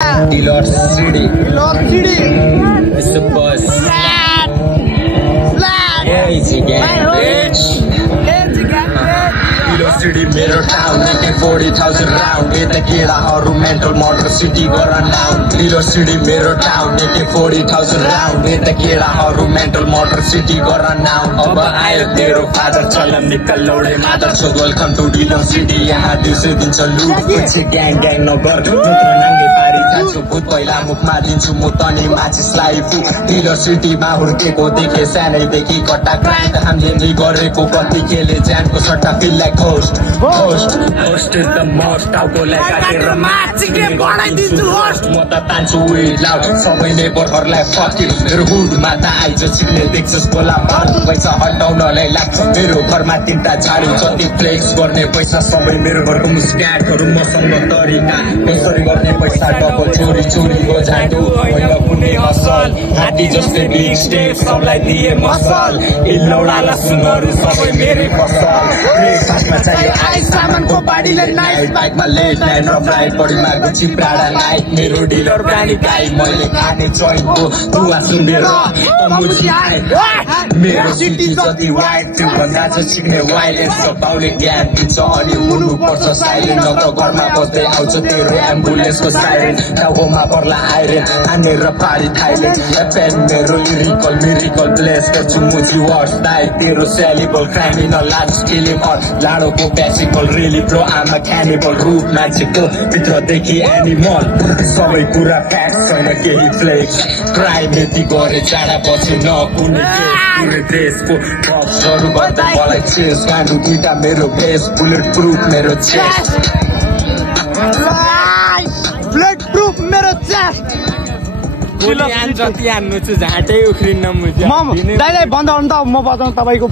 Dealer City. It's the bus. Lazy gang, bitch. Dealer City, मेरो town, making 40,000 round. यता केटाहरु mental motor city गर्न down. Dealer City, मेरो town, making 40,000 round. यता केटाहरु mental motor city गर्न down. अब आयो तेरो father चलन निकल लौडे mother so welcome to Dealer City. यहाँ दिउँसो दिन्छ लुट पछि gang नगर मुत्र नङ्गे पारी जान्छु भूत पहिला मुखमा दिन्छु म तनी माचिसलाई फु Dealer City मा हुर्केको देखे सानैदेखि कट्टा क्राइम हामीले नि गरेको कति केले ज्यानको सट्टा feel like host is the most टाउकोलाई काटेर माछि गेम गराइदिन्छु होस्ट म त तान्छु वेट लाउड सबै नेबरहरुलाई फक यु मेरो हुडमा त आइज सिग्ने देख्छस् बोला मार पैसा हटाउनलाई लाग्छ मेरो घरमा तीनटा झाडु जति फ्लेक्स गर्ने पैसा सबै मेरो घरको मुस्क्याटहरु मसँग तरिका कसरी गर्ने पैसा डबल चोरी हो जाडु होइन कुनै हसल हाती जस्तै बिग स्टेप सबलाई दिए मसल इलौडाला सुनहरु सबै मेरै फसल ब्रेकफास्टमा चाहियो आइस सामानको बाडीले नाइस बाइकमा लेट नाइट र फ्लाइट बडीमा गुची प्राडा नाइट मेरो डिलर ब्रानी गाई मैले खाने जोइन्टको दुवा सुनेर मुजी आए मेरो सिटी जति वाइट त्यो भन्दा चाहिँ सिक्ने वाइलेन्स र बाउले ज्ञान दिन्छ अनि हुनु पर्छ साइलेन्ट नत्र घरमा बस्दै आउँछ तेरो एम्बुलेन्सको साइरेन टाउकोमा पर्ला आइरेन हानेर पारी थाइलेन्ड एफएन मेरो लिरिकल ब्लेस गर्छु मुजी वर्स दाइ तेरो सेलिबल क्राइमिनल लार्ज स्केलेबल लाडोको basically really bro I'm a cannibal रूप मान्छेको भित्रदेखि एनिमल सबै कुरा फ्याक्ट छैन केही फ्लेक्स क्राइम यति गरे चाँडा पछि नकुने पुरै देशको बक्सहरू गर्दा मलाई चेस गानु दुईटा मेरो बेस बुलेट प्रुफ मेरो चेस्ट मेरो चेस्ट गोली आन जति हान्नु छु झाँटै उख्रिन्न मुझे दाइले भन्दा हो नि त म बजाउँ तपाईको